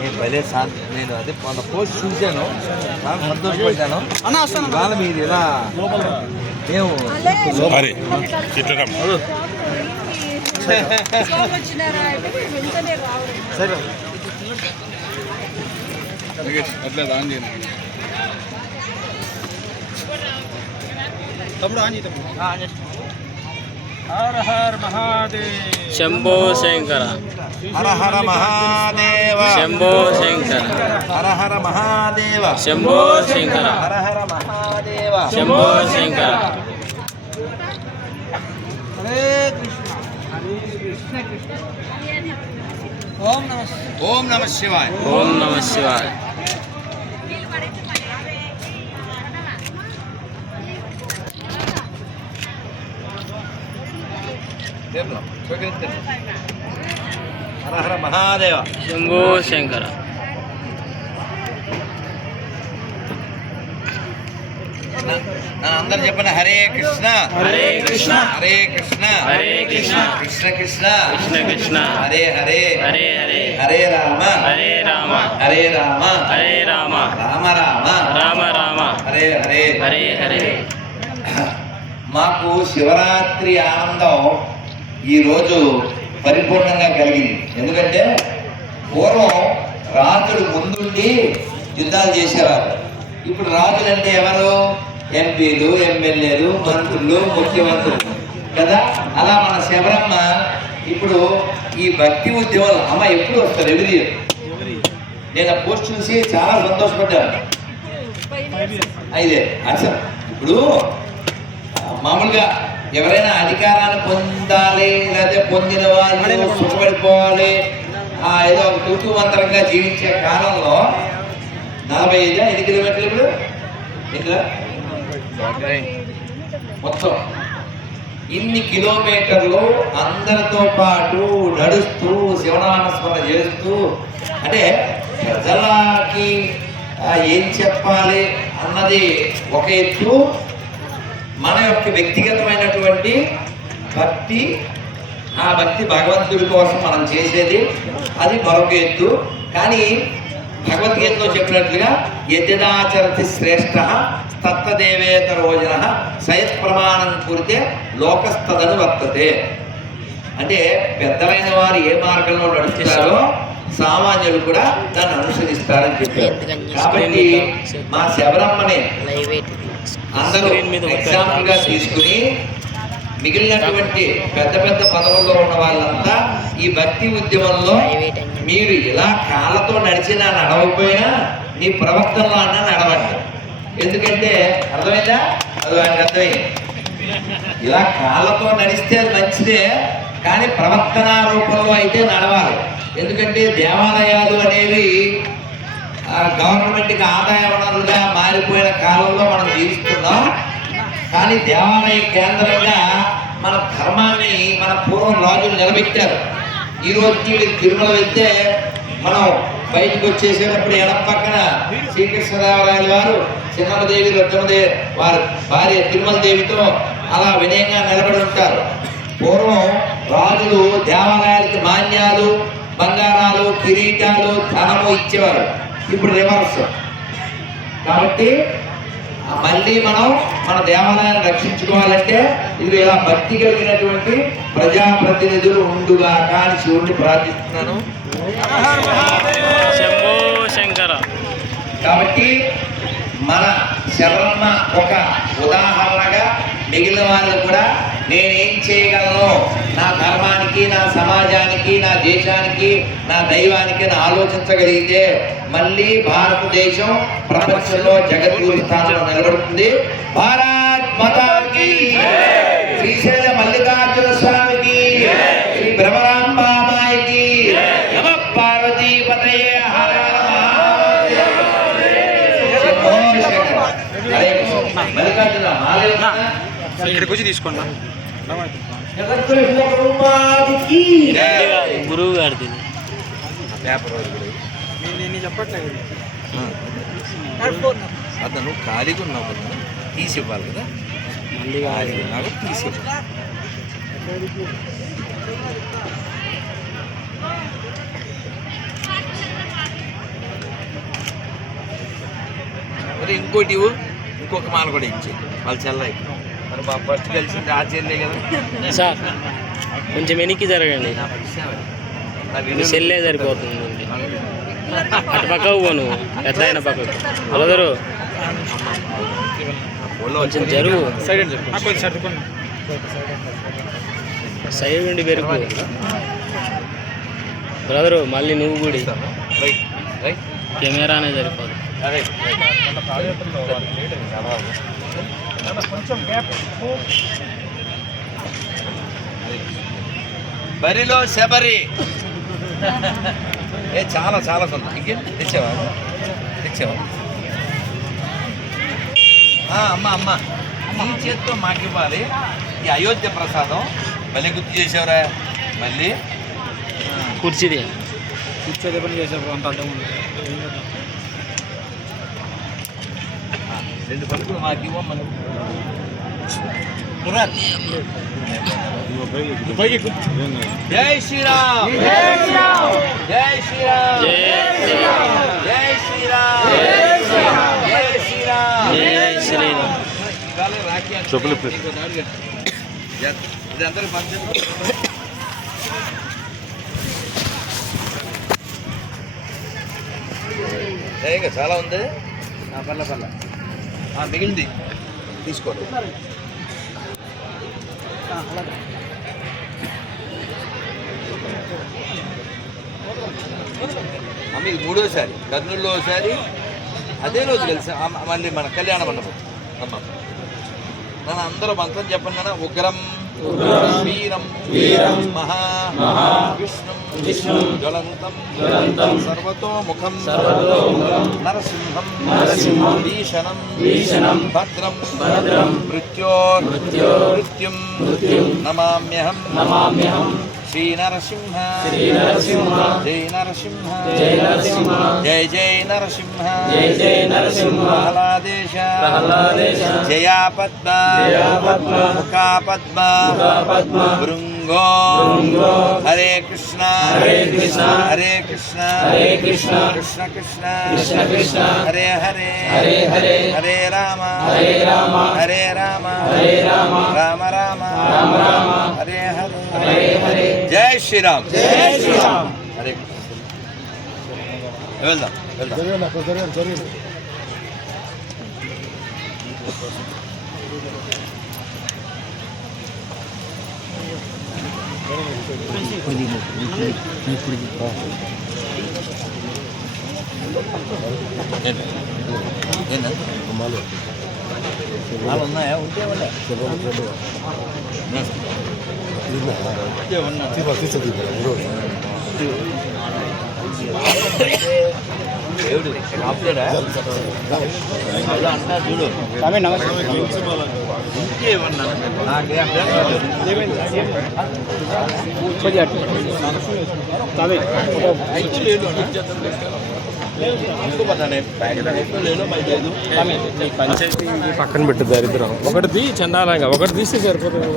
నేను పదే సార్ నేను అదే మన పోస్ట్ చూశాను, చాలా సంతోషపడ్డాను. ఇవాళ మీరు ఇలా మేము సరే అట్లా ఆన్ చేయండి తమ్ముడు, ఆన్ చేయి తమ్ముడు. హర హర మహాదేవ్ శంభో శంకర, హర హర మహాదేవ శంభో శంకర, హర హర మహాదేవ శంభో శంకర, హర హర మహాదేవ శంభో శంకర. హరే కృష్ణ హరే కృష్ణ ఓం నమ శివాయ. ఓం నమ శివాయ. హర హర మహాదేవ శంభో శంకర. అందరు చెప్పండి. హరే కృష్ణ హరే కృష్ణ, హరే కృష్ణ హరే కృష్ణ, కృష్ణ కృష్ణ కృష్ణ కృష్ణ, హరే హరే హరే హరే, హరే రామ హరే రామ, హరే రామ హరే రామ, రామ రామ రామ రామ, హరే హరే. హరే హరే. మాకు శివరాత్రి ఆనందం ఈరోజు పరిపూర్ణంగా కలిగింది. ఎందుకంటే పూర్వం రాజులు ముందుండి యుద్ధాలు చేసేవారు. ఇప్పుడు రాజులు అంటే ఎవరు? ఎంపీలు, ఎమ్మెల్యేలు, మంత్రులు, ముఖ్యమంత్రులు కదా. అలా మన శబరమ్మ ఇప్పుడు ఈ భక్తి ఉద్యమాలు అమ్మ ఎప్పుడు వస్తారు? Every year. నేను పోస్ట్ చూసి చాలా సంతోషపడ్డాను. అయితే అసలు ఇప్పుడు మామూలుగా ఎవరైనా అధికారాన్ని పొందాలి, లేకపోతే పొందిన వాళ్ళు సుఖపడిపోవాలి, ఏదో ఒక తూతు మంత్రంగా జీవించే కాలంలో 45 ఎన్ని కిలోమీటర్లు ఇప్పుడు ఇంకా మొత్తం ఇన్ని కిలోమీటర్లు అందరితో పాటు నడుస్తూ శివనామస్మరణ చేస్తూ, అంటే ప్రజలకి ఏం చెప్పాలి అన్నది ఒక ఎత్తు, మన యొక్క వ్యక్తిగతమైనటువంటి భక్తి, ఆ భక్తి భగవంతుడి కోసం మనం చేసేది అది మరొక ఎత్తు. కానీ భగవద్గీతలో చెప్పినట్లుగా యజ్ఞాచరతి శ్రేష్ఠ తత్తదేవేతరోజన సయత్ ప్రమాణం కురితే లోకస్తదను వర్తతే. అంటే పెద్దలైన వారు ఏ మార్గంలో నడుస్తారో సామాన్యులు కూడా దాన్ని అనుసరిస్తారని చెప్పారు. కాబట్టి మా శబరమ్మని అందరూ ఎగ్జాంపుల్ గా తీసుకుని మిగిలినటువంటి పెద్ద పెద్ద పదవుల్లో ఉన్న వాళ్ళంతా ఈ భక్తి ఉద్యమంలో మీరు ఇలా కాళ్ళతో నడిచినా నడవకపోయినా మీ ప్రవర్తనలో అన్నా నడవండి. ఎందుకంటే అర్థమైందా? అది ఆయనకు అర్థమైంది. ఇలా కాళ్ళతో నడిస్తే అది మంచిదే, కానీ ప్రవర్తన రూపంలో అయితే నడవాలి. ఎందుకంటే దేవాలయాలు అనేవి గవర్నమెంట్కి ఆదాయ వనరులుగా మారిపోయిన కాలంలో మనం జీవిస్తున్నాం. కానీ దేవాలయ కేంద్రంగా మన ధర్మాన్ని మన పూర్వం రాజులు నిలబెట్టారు. ఈ రోజుకి తిరుమల వెళ్తే మనం బయటకు వచ్చేసేటప్పుడు ఎడం పక్కన శ్రీకృష్ణదేవరాయల వారు చిన్నమదేవి రుద్రమదేవి వారి భార్య తిరుమల దేవితో అలా వినయంగా నిలబడి ఉంటారు. పూర్వం రాజులు దేవాలయాలకి మాన్యాలు, బంగారాలు, కిరీటాలు, ధనము ఇచ్చేవారు. ఇప్పుడు రివర్స్. కాబట్టి మళ్ళీ మనం మన దేవాలయాన్ని రక్షించుకోవాలంటే ఇది ఇలా భక్తి కలిగినటువంటి ప్రజాప్రతినిధులు ఉండుగా కానీ శివుడిని ప్రార్థిస్తున్నాను. శంభో శంకర. కాబట్టి మన శబరమ్మ ఒక ఉదాహరణగా మిగిలిన వాళ్ళు కూడా నేనేం చేయగలను, నా ధర్మానికి, నా సమాజానికి, నా దేశానికి, నా దైవానికి ఆలోచించగలిగితే మళ్ళీ భారతదేశం ప్రపంచంలో జగద్గురు స్థానంలో నిలబడుతుంది. భారత్ మాతాకి, శ్రీశైల మల్లికార్జున స్వామికి, శ్రీ బ్రహ్మరాంబామాయికి, నమ పార్వతీ పతయే. మల్లికార్జున ఇక్కడికి వచ్చి తీసుకోండి. గురువు గారిది నేను చెప్పట్లేదు. అతను ఖాళీగా ఉన్నావు కదా, తీసి ఇవ్వాలి కదా. మళ్ళీ నాకు తీసి మరి ఇంకోటి ఇవ్వు, ఇంకొక మాల కూడా ఇచ్చి వాళ్ళు చెల్లయి. మరి మా ఫస్ట్ కలిసింది ఆ చెల్లే కదా. సార్ కొంచెం వెనక్కి జరగండి, మీ సెల్లే సరిపోతుంది. అటు పక్కకు పో నువ్వు, పెద్ద అయిన పక్కకు బ్రదరు కొంచెం జరుగు, సైడ్ నుండి పెరుగు బ్రదరు. మళ్ళీ నువ్వు కూడా కెమెరానే సరిపోదు. బరిలో శబరి ఏ చాలా చాలా సొంతం. ఇంకేం తెచ్చావా? అమ్మ ఈ చేత్తో మాకు ఇవ్వాలి. ఈ అయోధ్య ప్రసాదం మళ్ళీ గుర్తు చేసావురా. మళ్ళీ కుర్చీది కూర్చోదే పని చేసేప్పుడు అంత అడ్డం ఉంది. 2 పలుకులు మాకు ఇవ్వమను. జై శ్రీరామ్, జై శ్రీరామ్, జై శ్రీరామ్, జై శ్రీరామ్, జై శ్రీరామ్, జై శ్రీరామ్. చెప్పులు ఇది అందరికి పంచండి. చాలా ఉంది. పర్ల మిగిలింది తీసుకోండి. అమ్మ ఇది 3వసారి, కర్నూలులో ఒకసారి, అదే రోజు కలిసి మళ్ళీ మన కళ్యాణ మండపం. అమ్మ నన్ను అందరూ మంత్రం చెప్పండి నాన్న. ఉగ్రం వీరం మహా విష్ణుం జ్వలంతం సర్వతోముఖం నరసింహం భీషణం భద్రం మృత్యుం నమామ్యహం శ్రీ నరసింహ జై నరసింహ జై జై నరసింహ ప్రహ్లాదేశ జయా పద్మ ముఖా పద్మ భృంగో హరే కృష్ణ హరే కృష్ణ కృష్ణ కృష్ణ హరే హరే హరే రామ హరే రామ రామ రామ హరే హరే. జై శ్రీరామ్, జై శ్రీరామ్. హరే వెళ్దాం. ఉన్నాయా? ఉంటే దేవుడు ఆపుతాడా అంటా చూడు. ఇంకేమన్నా పక్కన పెట్టు దరిద్రం. ఒకటి చందాలంగా ఒకటి తీస్తే సరిపోతుంది.